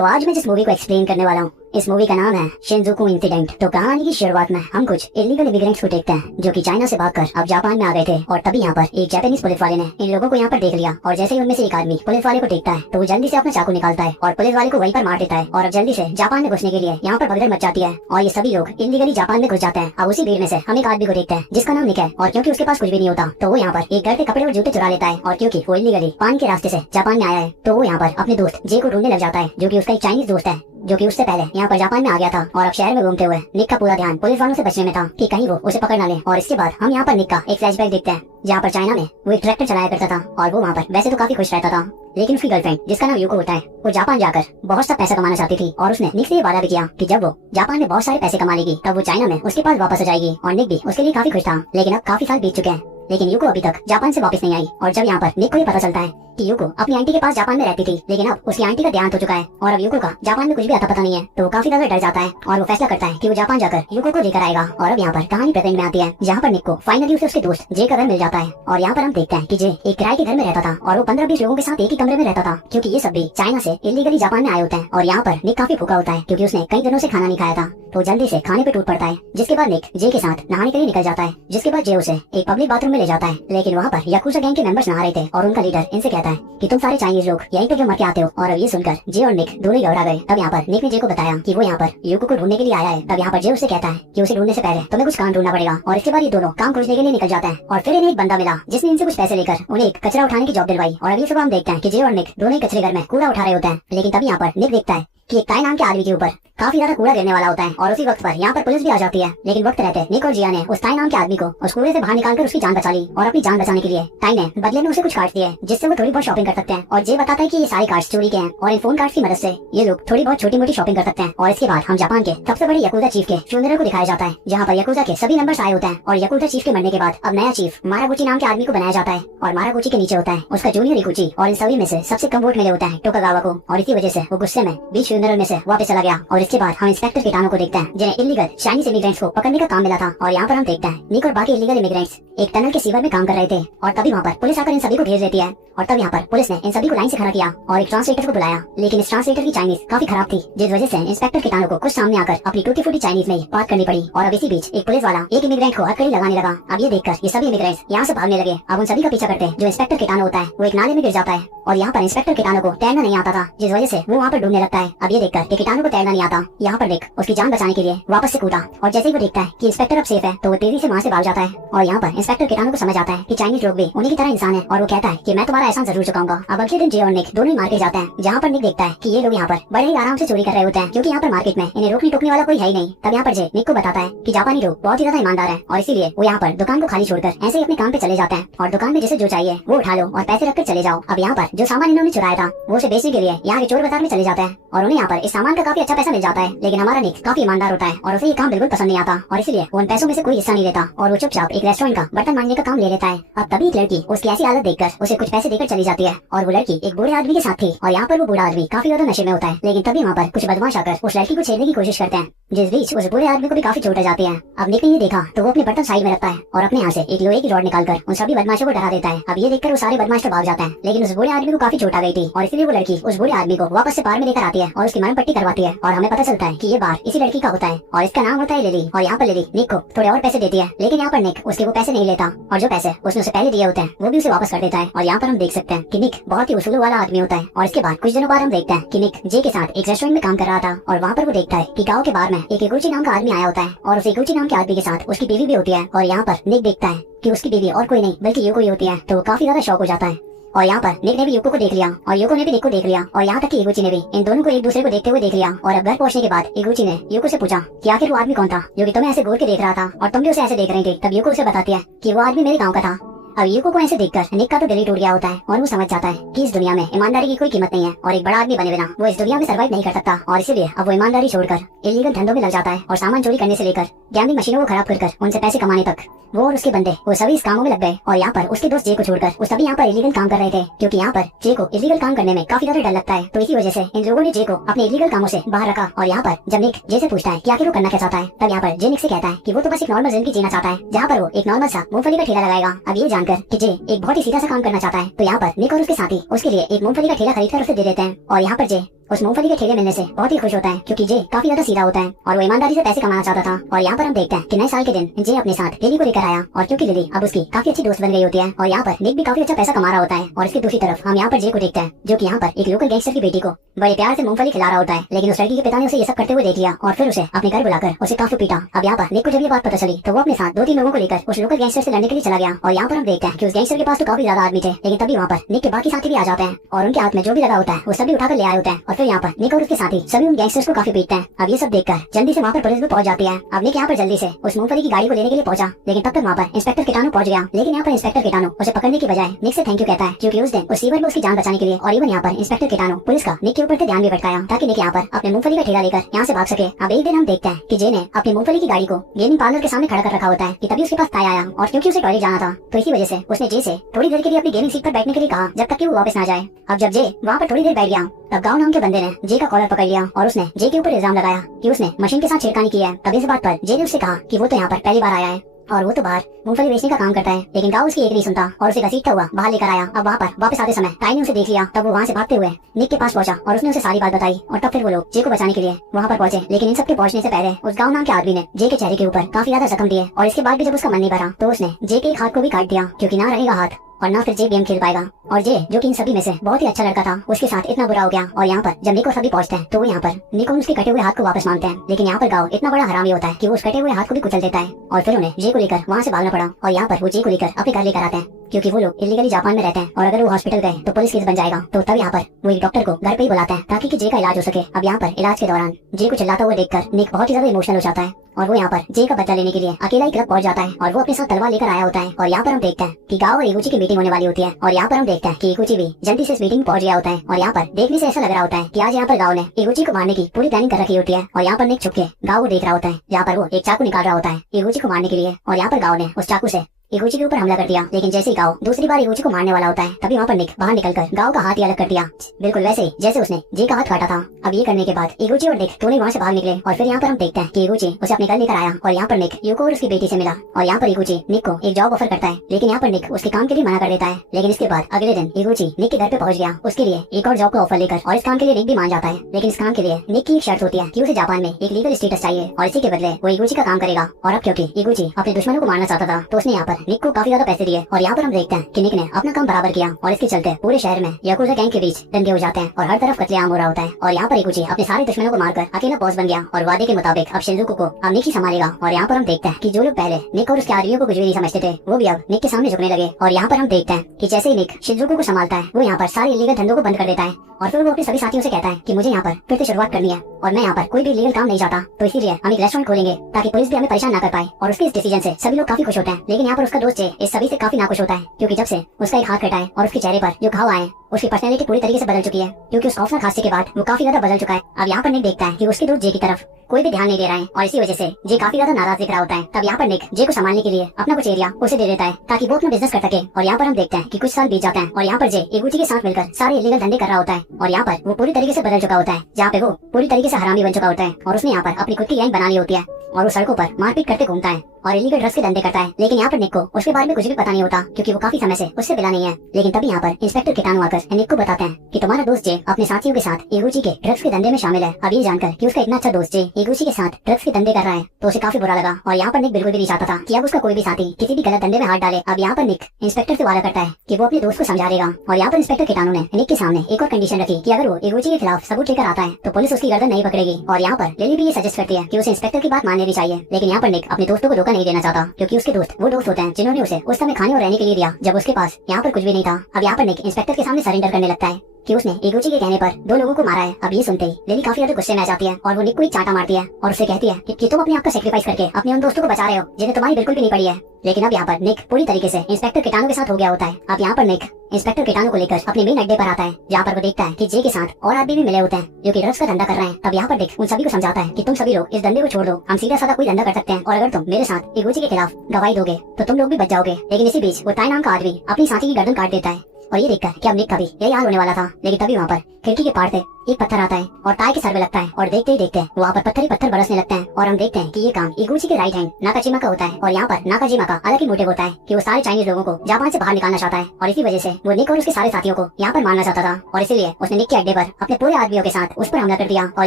तो आज मैं जिस मूवी को एक्सप्लेन करने वाला हूँ, इस मूवी का नाम है शिनजुकू इंसिडेंट। तो कहानी की शुरुआत में हम कुछ इलीगल इमिग्रेंट्स को देखते हैं जो कि चाइना से भागकर अब जापान में आ गए थे। और तभी यहाँ पर एक जापानीज पुलिस वाले ने इन लोगों को यहाँ पर देख लिया और जैसे ही उनमें से एक आदमी पुलिस वाले को देखता है तो वो जल्दी से अपना चाकू निकालता है और पुलिस वाले को वहीं पर मार देता है। और अब जल्दी से जापान में घुसने के लिए यहाँ पर भगदड़ मच जाती है और ये सभी लोग इलीगली जापान में घुस जाते हैं। अब उसी भीड़ में से हम एक आदमी को देखते हैं जिसका नाम निक है और क्योंकि उसके पास कुछ भी नहीं होता तो वो यहाँ पर एक घर के कपड़े और जूते चुरा लेता है। और क्योंकि वो इलीगली पानी के रास्ते से जापान में आया है तो वो यहाँ पर अपने दोस्त जे को ढूंढने लग जाता है जो कि उसका एक चाइनीज दोस्त है जो कि उससे पहले यहाँ पर जापान में आ गया था। और अब शहर में घूमते हुए निक का पूरा ध्यान पुलिस वालों से बचने में था कि कहीं वो उसे पकड़ ना ले। और इसके बाद हम यहाँ पर निक का एक फ्लैशबैक देखते हैं जहाँ पर चाइना में वो एक ट्रैक्टर चलाया करता था और वो वहाँ पर वैसे तो काफी खुश रहता था, लेकिन उसकी गर्लफ्रेंड जिसका नाम यूको होता है वो जापान जाकर बहुत सा पैसा कमाना चाहती थी। और उसने निक से ये वादा भी किया कि जब वो जापान में बहुत सारे पैसे कमा लेगी तब वो चाइना में उसके पास वापस आ जाएगी। और निक भी उसके लिए काफी खुश था। लेकिन अब काफी साल बीत चुके हैं लेकिन यूको अभी तक जापान से वापस नहीं आई। और जब यहाँ पर निक को ये पता चलता है कि यूको अपनी आंटी के पास जापान में रहती थी लेकिन अब उसकी आंटी का देहांत हो चुका है और अब यूको का जापान में कुछ भी आता पता नहीं है तो वो काफी ज्यादा डर जाता है और वो फैसला करता है कि वो जापान जाकर यूको को लेकर आएगा। और अब यहाँ पर कहानी प्रेजेंट में आती है जहाँ पर निक को फाइनली उसे उसके दोस्त जे का घर मिल जाता है। और यहाँ पर हम देखते हैं कि जे एक किराए के घर में रहता था और वो 15-20 लोगों के साथ एक ही कमरे में रहता था क्योंकि ये सब भी चाइना से इलीगली जापान में आए होते हैं। और यहाँ पर निक काफी भूखा होता है क्योंकि उसने कई दिनों से खाना नहीं खाया था तो जल्दी से खाने पे टूट पड़ता है। जिसके बाद निक जे के साथ नहाने के लिए निकल जाता है जिसके बाद जे उसे एक पब्लिक बाथरूम में ले जाता है। लेकिन वहाँ पर याकुजा गैंग के मेंबर्स नहा रहे थे और उनका लीडर इनसे कहता है कि तुम सारे चाइनीज लोग यहीं पे क्यों मर के आते हो। और अब ये सुनकर जे और निक दोनों ही घबरा गए। तब यहाँ पर निक ने जे को बताया कि वो यहाँ पर यूको को ढूंढने के लिए आया है। तब यहाँ पर जे उससे कहता है कि उसे ढूंढने से पहले तुम्हें कुछ काम ढूंढना पड़ेगा। और इसके बाद ये दोनों काम खोजने के लिए निकल जाते हैं और फिर इन्हें एक बंदा मिला जिसने इनसे कुछ पैसे लेकर उन्हें एक कचरा उठाने की जॉब दिलवाई। और अगली सुबह हम देखते हैं कि जे और निक दोनों ही कचरे घर में कूड़ा उठा रहे होते हैं। लेकिन तभी यहाँ पर निक देखता है कि एक ताई नाम के आदमी के ऊपर काफी ज्यादा कूड़ा गिरने वाला होता है और उसी वक्त पर यहाँ पर पुलिस भी आ जाती है। लेकिन वक्त रहते निक और जिया ने उस ताई नाम के आदमी को उस कूड़े से बाहर निकालकर उसकी जान बचा ली। और अपनी जान बचाने के लिए ताई ने बदले में उसे कुछ कार्ड दिए जिससे वो थोड़ी बहुत शॉपिंग कर सकते हैं। और जे बताता है कि ये सारे कार्ड चोरी के हैं और इन फोन कार्ड की मदद से ये लोग थोड़ी बहुत छोटी मोटी शॉपिंग कर सकते हैं। और इसके बाद हम जापान के सबसे बड़े यकूजा चीफ के फ्यूनरल को दिखाया जाता है जहाँ पर यकूजा के सभी मेंबर्स आए होते हैं। और यकूजा चीफ के मरने के बाद अब नया चीफ मारागुची नाम के आदमी को बनाया जाता है और मारागुची के नीचे होता है उसका जूनियर इकुची। और इन सभी में से सबसे कम वोट मिले होता है टोकागावा को और इसी वजह से वो गुस्से में बीच फ्यूनरल में से वापस चला गया। और इसके बाद हम इंस्पेक्टर किटानो को देखते हैं जिन्हें इलीगल चाइनीज इमिग्रेंट्स को पकड़ने का काम मिला था। और यहाँ पर हम देखते हैं निक और बाकी इलीगल इमिग्रेंट्स एक टनल के सीवर में काम कर रहे थे और तभी वहाँ पर पुलिस आकर इन सभी को घेर लेती है। और तब यहाँ पर पुलिस ने इन सभी को लाइन से खड़ा किया और एक ट्रांसलेटर को बुलाया। लेकिन इस ट्रांसलेटर की चाइनीज काफी खराब थी जिस वजह से इंस्पेक्टर किटानो को कुछ सामने आकर अपनी टूटी फूटी चाइनीज में बात करनी पड़ी। और अब इसी बीच एक पुलिस वाला एक इमिग्रेंट को हथकड़ी लगाने लगा। अब ये देखकर ये सभी इमिग्रेंट्स यहाँ से भागने लगे। अब उन सभी का पीछा करते जो इंस्पेक्टर किटानो होता है वो एक नाले में गिर जाता है और यहाँ पर इंस्पेक्टर किटानो को तैरना नहीं आता था जिस वजह से वो वहाँ पर डूबने लगता है। अब ये देखकर कि किटानो को तैरना नहीं आता यहाँ पर निक उसकी जान बचाने के लिए वापस से कूदा और जैसे ही वो देखता है कि इंस्पेक्टर अब सेफ है तो वो तेजी से वहाँ से भाग जाता है। और यहाँ पर इंस्पेक्टर किटानो को समझ आता है कि चाइनीज लोग भी उन्हीं की तरह इंसान है और वो कहता है कि मैं तुम्हारा एहसान जरूर चुकाऊंगा। अब अगले दिन जे और निक दोनों ही मार्केट जाते हैं जहाँ पर निक देखता है कि ये लोग यहाँ पर बड़े ही आराम से चोरी कर रहे होते हैं क्योंकि यहाँ पर मार्केट में इन्हें रोकने टोकने वाला कोई है ही नहीं। तब यहाँ पर जे निक को बताता है कि जापानी लोग बहुत ही ज्यादा ईमानदार है और इसीलिए वो यहाँ पर दुकान को खाली छोड़कर ऐसे ही अपने काम पे चले जाते हैं और दुकान में जिसे जो चाहिए वो उठा लो और पैसे रखकर चले जाओ। अब यहाँ पर जो सामान इन्होंने चुराया था वो उसे बेचने के लिए यहाँ के चोर बाजार में चले जाते हैं और उन्हें यहाँ पर इस सामान का काफी अच्छा पैसा मिल जाता है। लेकिन हमारा निक काफी ईमानदार होता है और उसे ये काम बिल्कुल पसंद नहीं आता और इसलिए वो उन पैसों में से कोई हिस्सा नहीं लेता और वो चुपचाप एक रेस्टोरेंट का बर्तन मांगने का काम ले लेता है। अब तभी एक लड़की उसकी ऐसी हालत देखकर उसे कुछ पैसे देकर चली जाती है और वो लड़की एक बूढ़े आदमी के साथ थी और यहाँ पर वो बूढ़ा आदमी काफी ज्यादा नशे में होता है। लेकिन तभी वहाँ पर कुछ बदमाश आकर उस लड़की को छेड़ने की कोशिश करते हैं जिस बीच उस बूढ़े आदमी को भी काफी चोट आ जाती है। अब निक ने ये देखा तो वो अपने बर्तन साइड में रखता है और अपने यहाँ से एक लोहे की रॉड निकालकर उन सभी बदमाशों को डरा देता है। अब ये देखकर वो सारे बदमाश तो भाग जाते हैं लेकिन उस बूढ़े आदमी को काफी चोट आ गई थी और इसलिए वो लड़की उस बूढ़े आदमी को वापस से पार में लेकर आती है और उसकी मरहम पट्टी करवाती है। और हमें पता चलता है कि ये बार इसी लड़की का होता है और इसका नाम होता है लिली। और यहाँ पर लिली निक को थोड़े और पैसे देती है लेकिन यहाँ पर निक उसके वो पैसे नहीं लेता और जो पैसे उसने उसे पहले दिए होते हैं वो भी उसे वापस कर देता है। और यहाँ पर हम देख सकते हैं कि निक बहुत ही उसूलों वाला आदमी होता है। और इसके बाद कुछ दिनों बाद हम देखते हैं कि निक जे के साथ एक रेस्टोरेंट में काम कर रहा था और वहाँ पर वो देखता है कि गाँव के बाहर में एक इगुची नाम का आदमी आया होता है और उस इगुची नाम के आदमी के साथ उसकी बीवी भी होती है। और यहाँ पर निक देखता है कि उसकी बीवी और कोई नहीं बल्कि यूको ही होती है तो वो काफी ज्यादा शौक हो जाता है। और यहाँ पर निक ने भी यूको को देख लिया और यूको ने भी निक को देख लिया और यहाँ तक कि इगुची ने भी इन दोनों को एक दूसरे को देखते हुए देख लिया। और अब घर पहुंचने के बाद इगुची ने यूको से पूछा कि आखिर वो आदमी कौन था जो कि तुम्हें ऐसे घूर के देख रहा था और तुम भी उसे ऐसे देख रही थी। तब यूको उसे बताती है कि वो आदमी मेरे गाँव का था। अब यूको को ऐसे देखकर निक का तो दिल ही टूट गया होता है और वो समझ जाता है कि इस दुनिया में ईमानदारी की कोई कीमत नहीं है और एक बड़ा आदमी बने बिना वो इस दुनिया में सर्वाइव नहीं कर सकता। और इसीलिए अब वो ईमानदारी छोड़कर इलीगल धंधों में लग जाता है और सामान चोरी करने से लेकर गैम्बलिंग मशीनों को खराब कर उनसे पैसे कमाने तक वो और उसके बंदे वो सभी इस कामों में लग गए। और यहाँ पर उसके दोस्त जे को छोड़कर वो सभी यहाँ पर इलीगल काम कर रहे थे क्योंकि यहाँ पर जे को इलीगल काम करने में काफी ज्यादा डर लगता है। तो इसी वजह से इन लोगों ने जे को अपने इलीगल कामों से बाहर रखा। और यहाँ पर जब निक जे से पूछता है कि आखिर वो करना क्या चाहता है तब यहाँ पर जे निक से कहता है कि वो तो बस एक नॉर्मल जिंदगी जीना चाहता है जहाँ पर वो एक नॉर्मल सा मूंगफली का ठेला लगाएगा। अब ये जानकर कि जे एक बहुत ही सीधा सा काम करना चाहता है तो यहाँ पर निक और उसके साथी उसके लिए एक मूंगफली का ठेला खरीद कर उसे दे देते हैं। और यहाँ पर जे उस मूंगफली के ठेले मिलने से बहुत ही खुश होता है क्योंकि जे काफी ज्यादा सीधा होता है और वो ईमानदारी से पैसे कमाना चाहता था। और यहाँ पर हम देखते हैं कि नए साल के दिन जे अपने साथ लिली को लेकर आया और क्योंकि लिली अब उसकी काफी अच्छी दोस्त बन गई होती है और यहाँ पर निक भी काफी अच्छा पैसा कमा रहा होता है। और इसकी दूसरी तरफ हम यहाँ पर जे को देखते हैं जो कि यहाँ पर एक लोकल गैंगस्टर की बेटी को बड़े प्यार से मूंगफली खिला रहा होता है, लेकिन उस लड़की के पिता ने उसे ये सब करते हुए देख लिया और फिर उसे अपने घर बुलाकर उसे काफी पीटा। अब यहाँ पर निक को जब ये बात पता चली तो वो अपने साथ 2-3 लोगों को लेकर उस लोकल गैंगस्टर से लड़ने के लिए चला गया। और यहाँ पर हम देखते हैं कि उस गैंगस्टर के पास तो काफी ज्यादा आदमी थे, लेकिन तभी वहाँ पर निक के बाकी साथी भी आ जाते हैं और उनके हाथ में जो भी लगा होता है वो सभी उठाकर ले आए होते हैं। और फिर यहाँ पर निक और उसके साथी सभी उन गैंगस्टर्स को काफी पीटते हैं। अब ये सब देखकर जल्दी से वहाँ पर पुलिस भी पहुंच जाती है। अब निक यहाँ पर जल्दी से उस मूंगफली की गाड़ी को लेने के लिए पहुंचा, लेकिन तब तक वहाँ पर इंस्पेक्टर किटानो पहुंच गया। लेकिन यहाँ पर इंस्पेक्टर किटानो उसे पकड़ने की बजाय निक से थैंक यू कहता है क्योंकि उस दिन उस सीवर में उसकी जान बचाने के लिए और इवन यहाँ पर इंस्पेक्टर किटानो पुलिस का निक के ऊपर से ध्यान भी भटकाया ताकि निक यहाँ पर अपने मूंगफली का ठेला लेकर यहाँ से भाग सके। अब एक दिन हम देखते हैं कि जे ने अपनी मूंगफली की गाड़ी को गेमिंग पार्लर के सामने खड़ा कर रखा होता है कि तभी उसके पास ताया आया और क्योंकि उसे टॉयलेट जाना था तो इसी वजह से उसने जे से थोड़ी देर के लिए अपनी गेमिंग सीट पर बैठने के लिए कहा जब तक कि वो वापस ना जाए। अब जब जे वहाँ पर थोड़ी देर बैठ गया तब गाँव नाम के बंदे ने जे का कॉलर पकड़ लिया और उसने जे के ऊपर इल्जाम लगाया कि उसने मशीन के साथ छेड़खानी की है। तब इस बात पर जे ने उससे कहा कि वो तो यहाँ पर पहली बार आया है और वो तो बाहर मूंगफली बेचने का काम करता है, लेकिन गाँव उसकी एक नहीं सुनता और उसे घसीटता हुआ बाहर लेकर आया। अब वहाँ पर वापस आते समय ताई ने उसे देख लिया, तब वो वहाँ से भागते हुए निक के पास पहुंचा और उसने उसे सारी बात बताई और तब फिर वो लोग जे को बचाने के लिए वहाँ पर पहुंचे। लेकिन इन सबके पहुंचने से पहले उस गाँव नाम के आदमी ने जे के चेहरे के ऊपर काफी ज्यादा जख्म दिए और इसके बाद भी जब उसका मन नहीं भरा तो उसने जे के एक हाथ को भी काट दिया क्योंकि ना रहेगा हाथ और ना फिर जे गेम खेल पाएगा। और जे जो कि इन सभी में से बहुत ही अच्छा लड़का था उसके साथ इतना बुरा हो गया। और यहाँ पर जब निक और सभी पहुंचते हैं तो वो यहाँ पर निक और उसके कटे हुए हाथ को वापस मांगते हैं, लेकिन यहाँ पर गाँव इतना बड़ा हरामी होता है कि वो उस कटे हुए हाथ को भी कुचल देता है और फिर उन्हें जे को लेकर वहाँ से भागना पड़ा। और यहाँ पर वो जे को लेकर अपने घर लेकर आते हैं क्योंकि वो लोग इलीगली जापान में रहते हैं और अगर वो हॉस्पिटल गए तो पुलिस केस बन जाएगा। तो तब यहाँ पर वो एक डॉक्टर को घर पे ही बुलाते हैं ताकि जे का इलाज हो सके। अब यहाँ पर इलाज के दौरान जे को चिल्लाता हुआ देखकर निक बहुत ही ज्यादा इमोशनल हो जाता है और वो यहाँ पर जे का बदला लेने के लिए अकेला ही क्लब पहुंच जाता है और वो अपने साथ तलवार लेकर आया होता है। और यहाँ पर हम देखते हैं कि गाँव और इगुची की मीटिंग होने वाली होती है और यहाँ पर हम देखते हैं कि इगुची भी जल्दी से इस मीटिंग में पहुंच गया होता है। और यहाँ पर देखने से ऐसा लग रहा होता है कि आज यहाँ पर गाँव ने इगुची को मारने की पूरी प्लानिंग कर रखी होती है। और यहाँ पर निक छुप के गाँव को देख रहा होता है जहाँ पर वो एक चाकू निकाल रहा होता है इगुची को मारने के लिए। और यहाँ पर गाँव ने उस चाकू से इगुची के ऊपर हमला कर दिया, लेकिन जैसे ही गाँव दूसरी बार इगुची को मारने वाला होता है तभी वहाँ पर निक बाहर निकलकर गाँव का हाथ ही अलग कर दिया, बिल्कुल वैसे ही जैसे उसने जे का हाथ काटा था। अब ये करने के बाद इगुची और निक दोनों वहाँ से बाहर निकले और फिर यहाँ पर हम देखते हैं कि इगुची उसे अपने घर लेकर आया और यहाँ पर निक यूको और उसकी बेटी से मिला। और यहाँ पर इगुची निक को एक जॉब ऑफर करता है, लेकिन यहाँ पर निक उसके काम के लिए मना कर देता है। लेकिन इसके बाद अगले दिन इगुची निक के घर पे पहुंच गया उसके लिए एक और जॉब का ऑफर लेकर और इस काम के लिए निक भी मान जाता है। लेकिन इस काम के लिए निक की एक शर्त होती है कि उसे जापान में एक लीगल स्टेटस चाहिए और इसी के बदले वो इगुची का काम करेगा। और अब क्योंकि इगुची अपने दुश्मनों को मारना चाहता था तो उसने यहाँ पर निक को काफी ज्यादा पैसे दिए। और यहाँ पर हम देखते हैं कि निक ने अपना काम बराबर किया और इसके चलते पूरे शहर में याकुजा गैंग के बीच दंगे हो जाते हैं और हर तरफ कत्लेआम हो रहा होता है। और यहाँ पर इगुची अपने सारे दुश्मनों को मारकर अकेला बॉस बन गया और वादे के मुताबिक अब शिंजुकू को अब निक ही संभालेगा। और यहाँ पर हम देखते हैं कि जो लोग पहले निक और उसके आदमियों को कुछ भी नहीं समझते थे वो भी अब निक के सामने झुकने लगे। और यहाँ पर हम देखते हैं कि जैसे ही निक शिंजुकू को संभालता है वो यहाँ पर सारे इलीगल धंधों को बंद कर देता है और फिर वो अपने सभी साथियों से कहता है कि मुझे यहाँ पर फिर से शुरुआत करनी है और मैं यहाँ पर कोई भी लीगल काम नहीं चाहता, तो इसीलिए हम एक रेस्टोरेंट खोलेंगे ताकि पुलिस भी हमें परेशान ना कर पाए। और उसके इस डिसीजन से सभी लोग काफी खुश होते हैं, लेकिन यहाँ पर उसका दोस्त जे इस सभी से काफी नाखुश होता है क्योंकि जब से उसका एक हाथ कटा है और उसके चेहरे पर जो घाव आए उसकी पर्सनैलिटी पूरी तरीके से बदल चुकी है क्योंकि उस खौफनाक हादसे के बाद वो काफी ज्यादा बदल चुका है। अब यहाँ पर निक देखता है कि उसके दोस्त जे की तरफ कोई भी ध्यान नहीं दे रहा है और इसी वजह से जे काफी ज्यादा नाराज दिख रहा होता है। तब यहाँ पर निक जे को संभालने के लिए अपना कुछ एरिया उसे दे देता है ताकि वो अपना बिजनेस कर सके। और यहाँ पर हम देखते हैं कि कुछ साल बीत जाते हैं और यहाँ पर जे इगुची के साथ मिलकर सारे इलीगल धंधे कर रहा होता है और यहाँ पर वो पूरी तरीके से बदल चुका होता है, जहाँ पे वो पूरी तरीके से हरामी बन चुका होता है और उसने यहाँ पर अपनी खुद की गैंग बना ली होती है और वो सड़कों पर मारपीट करते घूमता है और इलीगल ड्रग्स के धंधे करता है। लेकिन यहाँ पर निक को उसके बारे में कुछ भी पता नहीं होता क्योंकि वो काफी समय से उससे मिला नहीं है। लेकिन तभी यहाँ पर इंस्पेक्टर किटानो आकर निक को बताते हैं कि तुम्हारा दोस्त जे अपने साथियों के साथ इगुची के ड्रग्स के धंधे में शामिल है। अब ये जानकर कि उसका इतना अच्छा दोस्त जे इगुची के साथ ड्रग्स के धंधे कर रहा है तो उसे काफी बुरा लगा और यहाँ पर निक बिल्कुल भी नहीं चाहता था कि अब उसका कोई भी साथी किसी भी गलत धंधे में हाथ डाले। अब यहाँ पर निक इंस्पेक्टर से वादा करता है कि वो अपने दोस्त को समझा देगा और यहाँ पर इंस्पेक्टर किटानो ने निक के सामने एक और कंडीशन रखी कि अगर वो इगुची के खिलाफ सबूत लेकर आता है तो पुलिस उसकी गर्दन नहीं पकड़ेगी। और यहाँ पर लिली भी ये सजेस्ट करती है कि उसे इंस्पेक्टर की बात माननी भी चाहिए, लेकिन यहाँ पर निक अपने दोस्तों को धोखा नहीं देना चाहता क्योंकि उसके दोस्त वो दोस्त होते हैं जिन्होंने उसे उस समय खाने और रहने के लिए दिया जब उसके पास यहाँ पर कुछ भी नहीं था। अब यहाँ पर निक इंस्पेक्टर के सामने सरेंडर करने लगता है कि उसने इगुची के कहने पर 2 लोगों को मारा है। अब ये सुनते ही लिली काफी ज्यादा गुस्से में आ जाती है और वो निक को एक चांटा मारती है और उससे कहती है कि तुम अपने आप का सेक्रीफाइस करके अपने उन दोस्तों को बचा रहे हो जिन्हें तुम्हारी बिल्कुल भी नहीं पड़ी है। लेकिन अब यहाँ पर निक पूरी तरीके से इंस्पेक्टर किटानो के साथ हो गया होता है। अब यहाँ पर निक इंस्पेक्टर किटानो को लेकर अपने मेन अड्डे पर आता है जहाँ पर वो देखता है कि जे के साथ और आदमी भी मिले होते हैं जो कि ड्रग्स का धंधा कर रहे हैं। तब यहाँ पर निक उन सभी को समझाता है कि तुम सभी लोग इस धंधे को छोड़ दो, हम सीधा साधा कोई धंधा कर सकते हैं और अगर तुम मेरे साथ इगुची के खिलाफ गवाही दोगे तो तुम लोग भी बच जाओगे। लेकिन इसी बीच वो ताई नाम का आदमी अपनी साथी की गर्दन काट देता है और ये देखकर कि अब निक का भी यही हाल होने वाला था। लेकिन तभी वहाँ पर खिड़की के पार से एक पत्थर आता है और ताए के सर में लगता है और देखते ही देखते वहाँ पर पत्थर ही पत्थर बरसने लगते हैं और हम देखते हैं कि ये काम इगुची के राइट हैंड नाकाजिमा का होता है और यहाँ पर नाकाजिमा का अलग ही मोटिव होता है कि वो सारे चाइनीज लोगों को जापान से बाहर निकालना चाहता है और इसी वजह से वो निक और उसके सारे साथियों को यहाँ पर मारना चाहता था और इसीलिए उसने निक के अड्डे पर अपने पूरे आदमियों के साथ उस पर हमला कर दिया और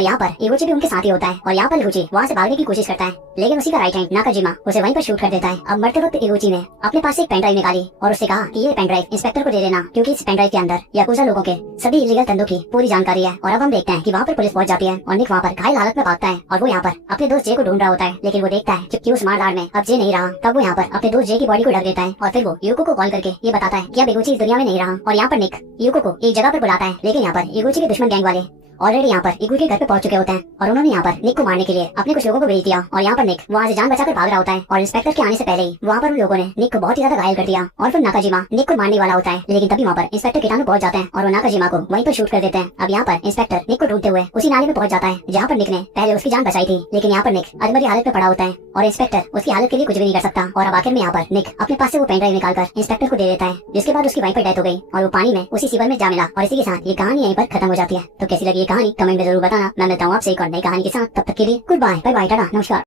यहाँ पर इगुची भी उनके साथ ही होता है और यहाँ पर इगुची वहाँ से भागने की कोशिश करता है लेकिन उसी का राइट हैंड नाकाजिमा उसे वहीं पर शूट कर देता है। अब मरते वक्त इगुची ने अपने पास से एक पेन ड्राइव निकाली और उससे कहा कि ये पेन ड्राइव इंस्पेक्टर को दे देना क्योंकि इस पेन ड्राइव के अंदर याकुजा लोगों के सभी इलीगल धंधों की पूरी जानकारी है। और अब हम देखते हैं कि वहाँ पर पुलिस पहुंच जाती है और निक वहाँ पर घायल हालत में भागता है और वो यहाँ पर अपने दोस्त जे को ढूंढ रहा होता है लेकिन वो देखता है कि उस मारधाड़ में अब जे नहीं रहा। तब वो यहाँ पर अपने दोस्त जे की बॉडी को ढक देता है और फिर वो यूको को कॉल करके ये बताता है कि अब इगुची इस दुनिया में नहीं रहा। और यहाँ पर निक यूको को एक जगह पर बुलाता है लेकिन यहाँ पर इगुची के दुश्मन गैंग वाले ऑलरेडी यहाँ पर इगुची के घर पे पहुंच चुके होते हैं और उन्होंने यहाँ पर निक को मारने के लिए अपने कुछ लोगों को भेज दिया और यहाँ पर निक वहाँ से जान बचाकर भाग रहा होता है और इंस्पेक्टर के आने से पहले ही वहाँ पर उन लोगों ने निक को बहुत ही ज्यादा घायल कर दिया और फिर नाकाजिमा निक को मारने वाला होता है लेकिन तभी वहाँ पर इंस्पेक्टर किटानो पहुंच जाते हैं और वो नाकाजिमा को वहीं पर शूट कर देते हैं। अब यहाँ पर इंस्पेक्टर निक को ढूंढते हुए उसी नाले में पहुंच जाता है जहाँ पर निक ने पहले उसकी जान बचाई थी लेकिन यहाँ पर निक अधमरी हालत में पड़ा होता है और इंस्पेक्टर उसकी हालत के लिए कुछ भी नहीं कर सकता। और अब आखिर में यहाँ पर निक अपने पास से वो पेन ड्राइव निकालकर इंस्पेक्टर को दे देता है जिसके बाद उसकी वहीं पर डेथ हो गई और वो पानी में उसी सीवर में जा मिला। और इसी के साथ ये कहानी यहीं पर खत्म हो जाती है। तो कैसी लगी ये कहानी कमेंट में जरूर बताना। मैं मिलता हूँ आपसे एक और नई कहानी के साथ, तब तक के लिए good bye, bye bye, tata, नमस्कार।